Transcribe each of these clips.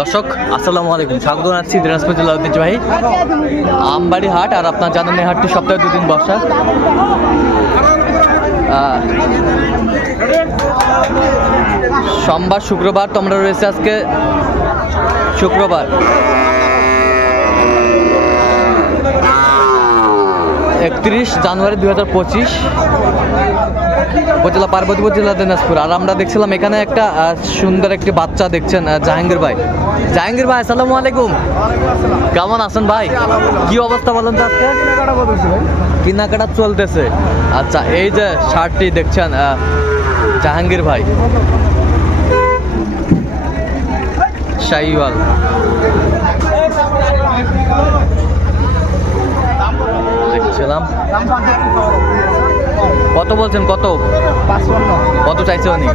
দর্শক, আসসালামু আলাইকুম। স্বাগত জানাচ্ছি দিনাজপুর জেলা ঐতিহ্যবাহী আমবাড়ি হাট আর আপনার জানেন এই হাটটি সপ্তাহে দুদিন বসা। সোমবার, শুক্রবার তোমরা রয়েছে আজকে। শুক্রবার। একত্রিশ জানুয়ারি দুই হাজার পঁচিশ। উপজেলা পার্বতীপুর জেলা দিনাজপুর। আর আমরা দেখছিলাম এখানে একটা সুন্দর একটি বাচ্চা দেখছেন জাহাঙ্গীর ভাই। জাহাঙ্গীর ভাই, আসসালামু আলাইকুম। কেমন আছেন ভাই? কি অবস্থা বলেন তো আজকে? কেনাকাটা চলতেছে। আচ্ছা এই যে শার্টটি দেখছেন জাহাঙ্গীর ভাই। শাহিওয়াল। দেখছিলাম। কত বলছেন? কত? কত চাইছে উনি?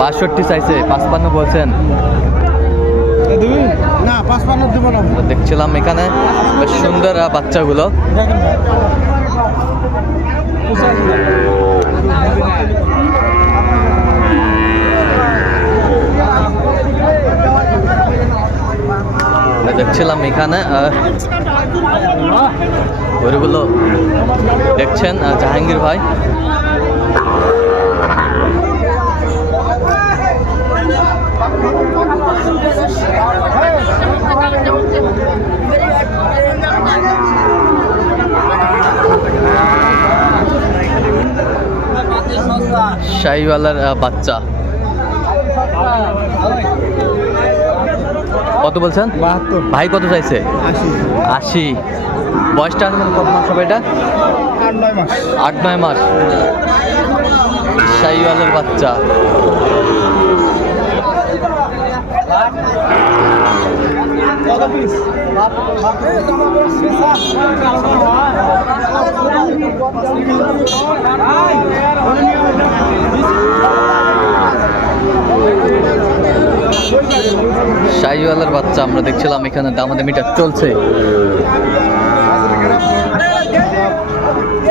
বাষট্টি চাইছে পাঁচপান্ন বলছেন। দেখছিলাম এখানে বেশ সুন্দর বাচ্চাগুলো দেখেন ভাই আমরা দেখছিলাম এখানে গরুগুলো দেখছেন জাহাঙ্গীর ভাই। শাহিওয়ালার বাচ্চা। কত বলছেন? ভাই কত চাইছে? আশি। বয়সটা কত মাস হবে এটা? আট নয় মাস। শাহিওয়ালের বাচ্চা। শাহিওয়ালের বাচ্চা আমরা দেখছিলাম এখানে দামাদে মিটার চলছে।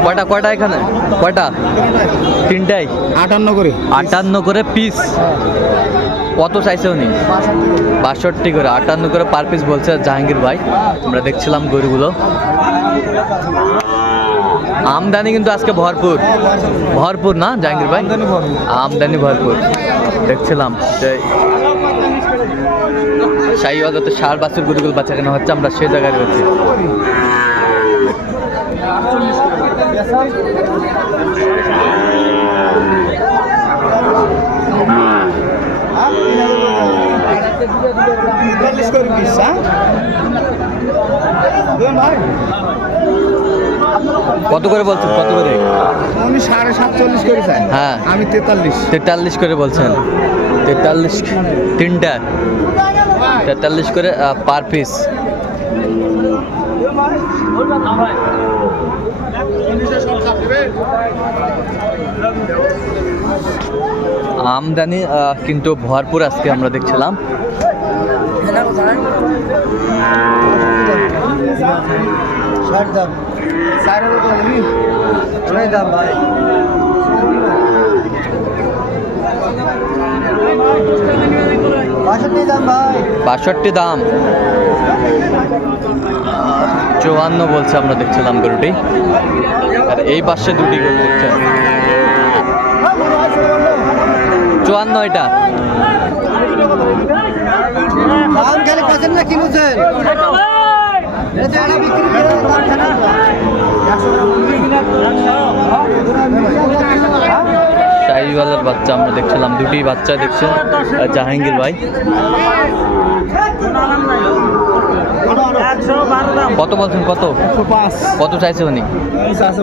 কয়টা কয়টা এখানে? কয়টা? তিনটাই? আটান্ন করে। আটান্ন করে পিস কত চাইছে উনি? বাষট্টি করে। আটান্ন করে পার পিস বলছে জাহাঙ্গীর ভাই। আমরা দেখছিলাম গরুগুলো। আমদানি কিন্তু আজকে ভরপুর। ভরপুর না জাহাঙ্গীর ভাই? আমদানি ভরপুর। দেখছিলাম যে শাহিওয়াল যত সার বাছুর, গরুগুলো বাচ্চা কেনা হচ্ছে, আমরা সে জায়গায় রয়েছি। চল্লিশ করে পিস হ্যাঁ? ভাই। কত করে বলছেন? কত করে? উনি সাড়ে সাতচল্লিশ করে চাই হ্যাঁ। আমি তেতাল্লিশ। তেতাল্লিশ করে বলছেন। তেতাল্লিশ তিনটা। তেতাল্লিশ করে পার পিস আমদানি কিন্তু ভরপুর আজকে আমরা দেখছিলাম। ষাট দাম। নিবি? ভাই। বাষট্টি দাম ভাই। বাষট্টি দাম। চুয়ান্ন বলছে আমরা দেখছিলাম গরুটি। আর এই পাশে দুটি গরু দেখছেন। চুয়ান্ন এটা। দাম খালি পাচ্ছেন না কিনুছেন বিক্রি করে বাচ্চা আমরা দেখছিলাম দুটি বাচ্চা দেখছেন জাহাঙ্গীর ভাই। কত বলছেন কত? কত চাইছে উনি?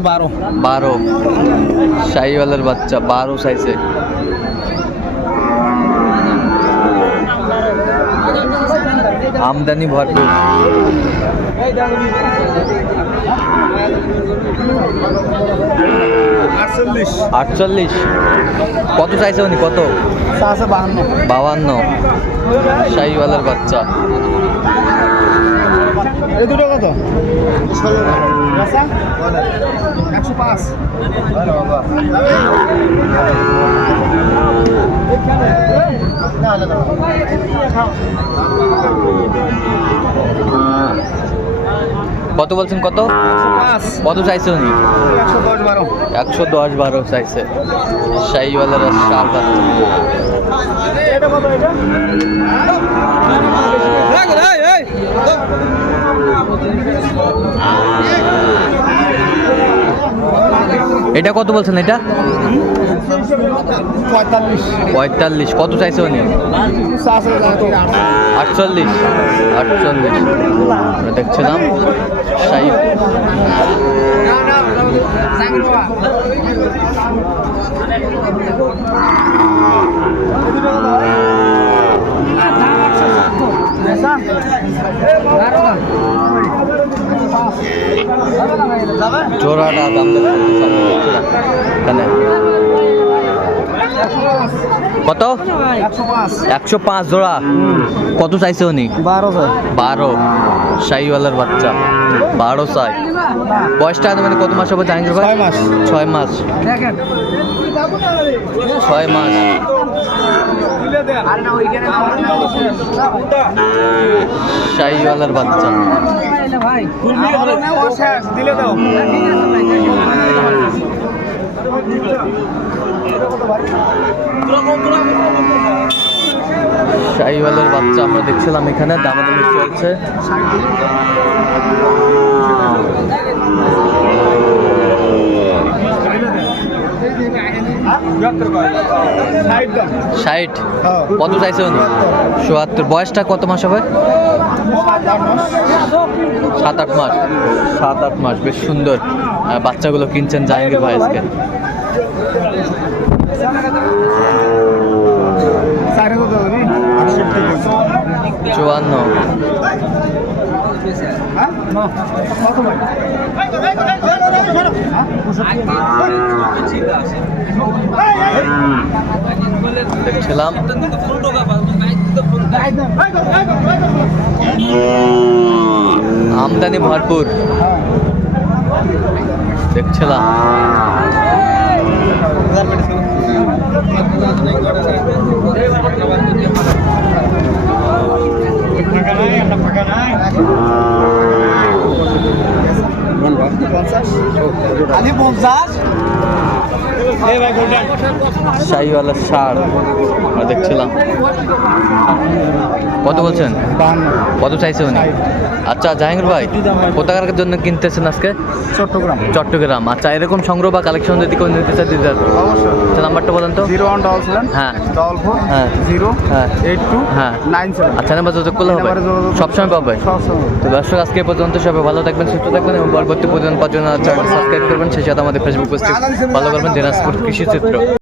বারো। বারো। শাহিওয়ালের বাচ্চা বারো চাইছে। আমদানি ভরপুর। আটচল্লিশ। কত চাইছে উনি? কত? বাহান্ন। বাউান্ন শাহিওয়ালের বাচ্চা। এই দুটো কত? একশো পাঁচ। কত বলছেন কত? কত চাইছে উনি? একশো দশ বারো চাইছে। শাহিওয়ালার সার এটা কত বলছেন এটা? পঁয়তাল্লিশ। কত চাইছে উনি? আটচল্লিশ। আটচল্লিশ। দেখছিলাম শাহি জোড়াটা দাম কত? একশো পাঁচ জোড়া। কত চাইছে উনি? বারো বারো। শাহিওয়ালার বাচ্চা। বারো চাই। বয়সটা মানে কত মাস হবে জাহাঙ্গীর ভাই? ছয় মাস। ছয় মাস। ছয় মাস। শাহিওয়ালার বাচ্চা। দিলে দাও। শাহিওয়ালার বাচ্চা আমরা দেখছিলাম এখানে, দামাদামি চলছে। ষাট। কত চাইছে উনি? চুয়াত্তর। বয়সটা কত মাস হবে? সাত আট মাস। সাত আট মাস, বেশ সুন্দর। বাচ্চাগুলো কিনছেন জাহাঙ্গীর ভাই আজকে। চুয়ান্ন। দেখছিলাম। আমদানি ভরপুর। দেখছিলাম। শাহিওয়ালা সার দেখছিলাম। কত বলছেন? কত চাইছে উনি? আচ্ছা জাহাঙ্গীর ভাই কোথাকার জন্য কিনতেছেন আজকে? চট্টগ্রাম। চট্টগ্রাম। আচ্ছা এরকম সংগ্রহ বা কালেকশন যদি কেউ নিতে চায় দিতে। অবশ্যই। আচ্ছা নাম্বারটা বলেন তো। জিরো ওয়ান ডবল সেভেন হ্যাঁ। ডবল ফোর হ্যাঁ। জিরো হ্যাঁ। এইট টু হ্যাঁ। Nine seven. আচ্ছা নাম্বার যোগাযোগ করলে হবে। সবসময় পাবে। তো দর্শক আজকে পর্যন্ত সবাই ভালো থাকবেন সুস্থ থাকবেন এবং পরবর্তী পর্যন্ত চ্যানেল সাবস্ক্রাইব করবেন। সেই সাথে আমাদের ফেসবুক পেজটি ভালো করবেন দিনাজপুর কৃষি চিত্র।